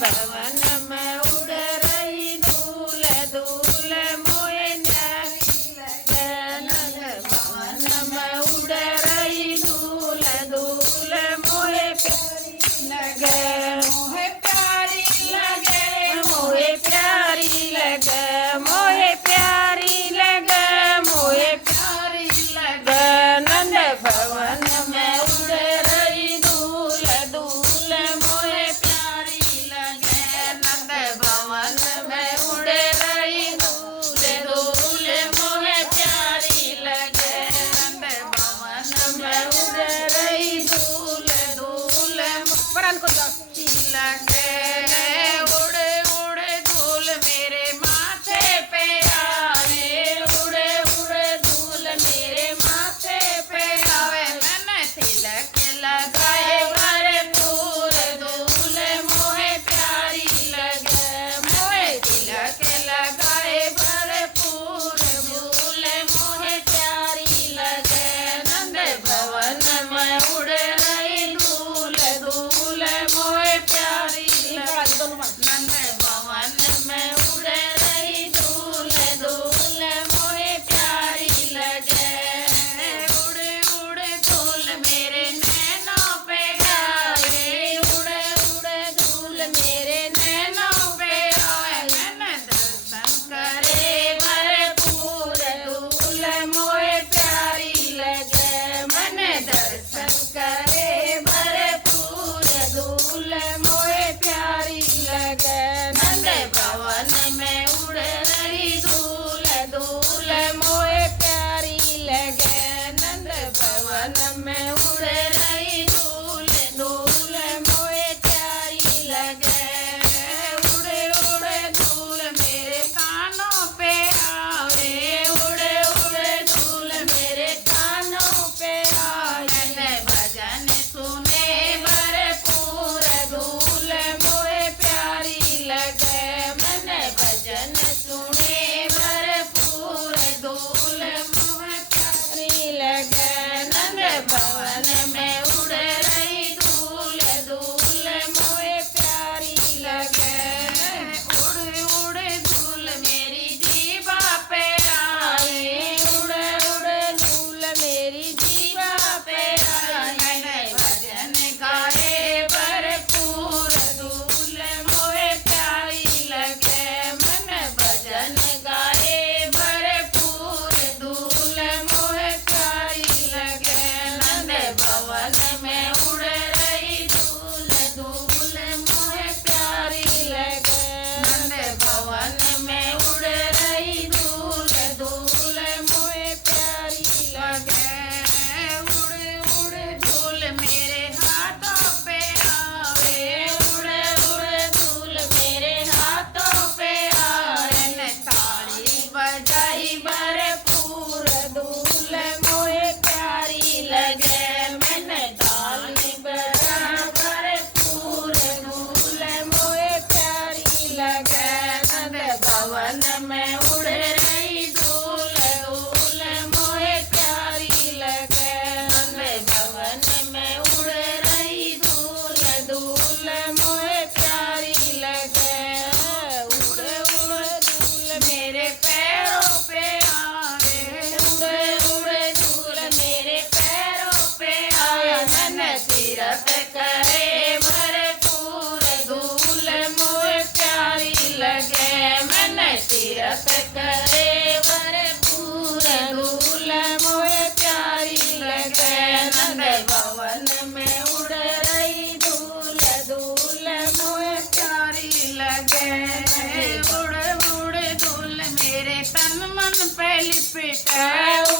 भवन में उड़ रही धूल धूल मोहे प्यारी लगे नंद भवन में उड़ रही धूल धूल मोहे प्यारी लगे मोहे प्यारी लगे मोहे प्यारी लगे मोहे प्यारी लगे मोहे प्यारी लगे नंद भवन में उड़ रही धूल धूल मोहे प्यारी लगे नंद भवन में उड़ रही धूल धूल मोहे प्यारी लगे नंद भवन में उड़ रही धूल धूल परान को लगे उड़े उड़े धूल मेरे माथे पे आवे उड़े उड़े धूल मेरे माथे पे आवे मैंने तिलक लगाए भरपूर धूल मोहे प्यारी लगे मोहे तिलक लगाए भरपूर धूल मोहे प्यारी लगे नंद भवन में उड़ रही धूल धूल मोहे प्यारी लगे नंद भवन में उड़ रही धूल धूल मोहे प्यारी लगे उड़े उड़े धूल मेरे नैनों पे आए उड़े उड़े धूल मेरे नैनों पे आए मैंने दर्शन करे भरपूर धूल मोहे प्यारी लगे मैंने दर्शन करे भरपूर धूल मोहे प्यारी लगे नंद भवन में उड़ रही धूल धूल मोहे प्यारी लगे नंद भवन में उड़ रही धूल धूल मोहे प्यारी लगे उड़े उड़े धूल मेरे कानों पे आवे उड़े उड़े धूल मेरे कानों पे आवे भजन सुने भरपूर धूल मोहे प्यारी लगे मैंने भजन सुने भरपूर धूल मोहे प्यारी लगे नंद भवन में उड़ रही धूल धूल मोहे प्यारी लगे उड़े उड़े धूल मेरी जीवा पे आए उड़े उड़े धूल मेरी जीवा पे आए मैंने भजन गाए भरपूर धूल मोहे प्यारी लगे मैंने भजन गाए भरपूर धूल मोहे प्यारी लगे नंद भवन में उड़ रही धूल धूल मोहे प्यारी लगे नंद भवन में उड़ रही धूल धूल मोहे प्यारी लगे उड़े उड़े धूल मेरे हाथों पे आवे उड़े उड़े धूल मेरे हाथों पे आए ने ताली बजाई भरपूर धूल मोहे प्यारी लगे मैंने ताली बजाई भरपूर धूल मोहे प्यारी लगे नंद भवन में उड़ रही धूल धूल मोहे प्यारी लगे नंद भवन में उड़ रही धूल धूल मोहे प्यारी लगे उड़े उड़े धूल मेरे पैरों पे आवे उड़े उड़े धूल मेरे पैरों पे आए मैंने तीरथ करे भरपूर धूल मोहे प्यारी लगे मैंने तीरथ करे भरपूर धूल मोहे प्यारी लगे नंद भवन में उड़ रही धूल धूल मोहे प्यारी लगे उड़े उड़े धूल मेरे तन मन पे लिपटे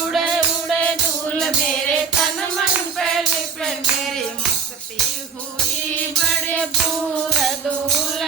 उड़े उड़े धूल मेरे तन मन पे लिपटे मेरी मुक्ति हुई बड़े पूर धूल